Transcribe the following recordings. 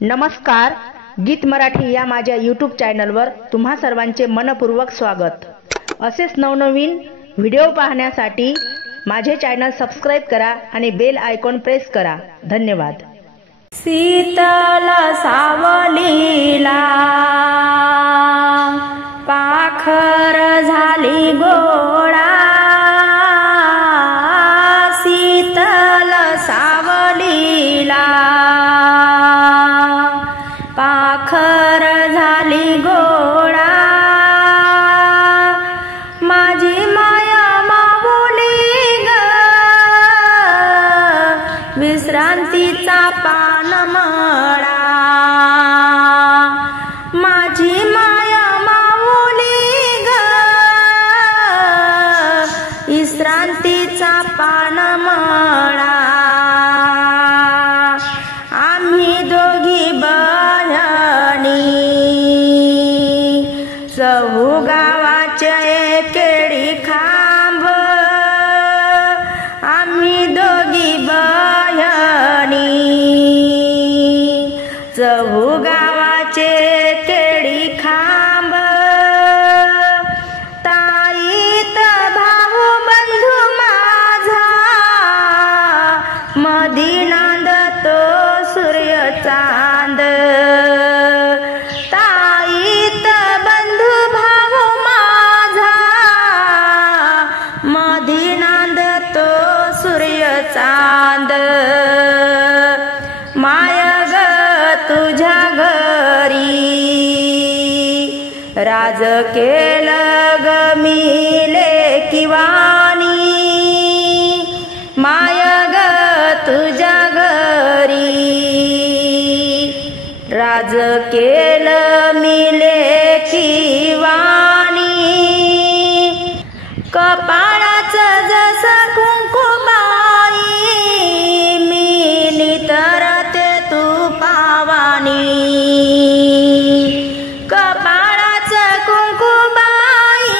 नमस्कार, गीत मराठी या माझ्या यूट्यूब चॅनलवर तुम्हा सर्वांचे मनपूर्वक स्वागत। असेच नवनवीन व्हिडिओ पाहण्यासाठी माझे चॅनल सबस्क्राइब करा आणि बेल आयकॉन प्रेस करा। धन्यवाद। शीतल सावलीला पाखर झाली गोळा, शीतल सावलीला पाखर झाली गोळा, माझी माया माऊली ग विश्रांतीचा पानमळा, माझी माया माऊली ग विश्रांतीचा पानमळा। आम्ही दोघी बहिणी चहू गावाचे एकेडी खांब, आम्ही दोघी बहिणी चहू गावाचे एकेडी खांब, ताईत भाऊ बंधू माझा मधी नांदतो सूर्य चांद, ताईत बंधू भाऊ माझा मधी नांदतो सूर्य चांद। माय ग तुझ्या घरी राज केलं ग मी लेकीवानी, माय ग तुझ्या घरी राज केलं मी लेकीवानी, कपाळाचं जसं कुंकुमाई मी नितरते तू पावानी, कपाळाचं कुंकुमाई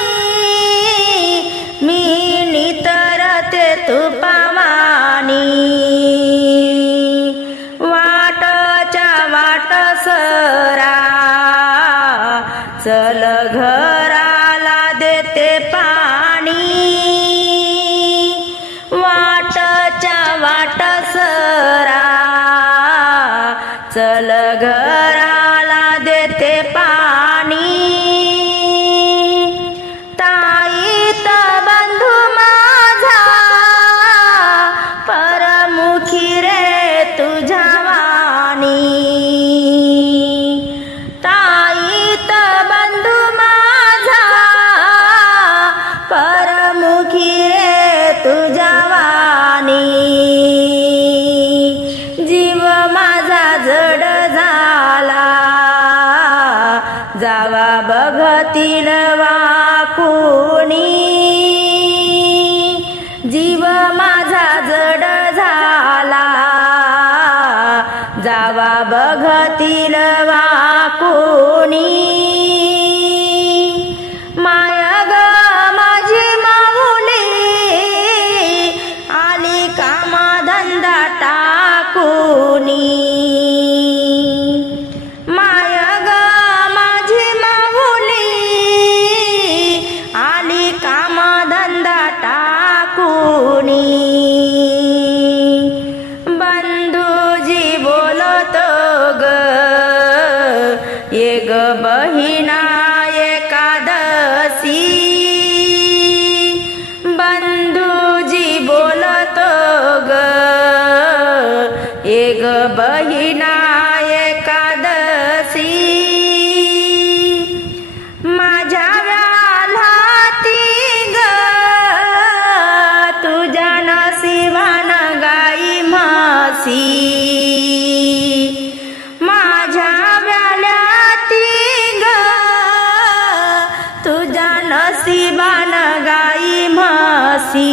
मी नितरते तू पावानी, वाटच्या वाटसरा चल घराला देते पाणी, वाटच्या वाटसरा चल घराला देते पाणी, ताईत बंधू माझा परमुखी रे तुझ्या वाणी, ताईत बंधू माझा परमुखी रे तुझ्या वाणी, जीव माझा जड झाला जावा बघतील वाकुणी, जीव माझा जड झाला जावा बघतील वाकुणी, माय ग माझी माऊली आली कामा धंदा टाकुनी, माय ग माझी माऊली आली कामा धंदा टाकुनी, बंधूजी बोलतो ग ये ग बहिणा एकादशी, बंधूजी बोलतो ग ये ग बहिणा एकादशी, माझ्या व्यालाती ग तुझ्या नशिबान गाई म्हशी, माझ्या व्यालाती ग तुझ्या नशिबान गाई म्हशी,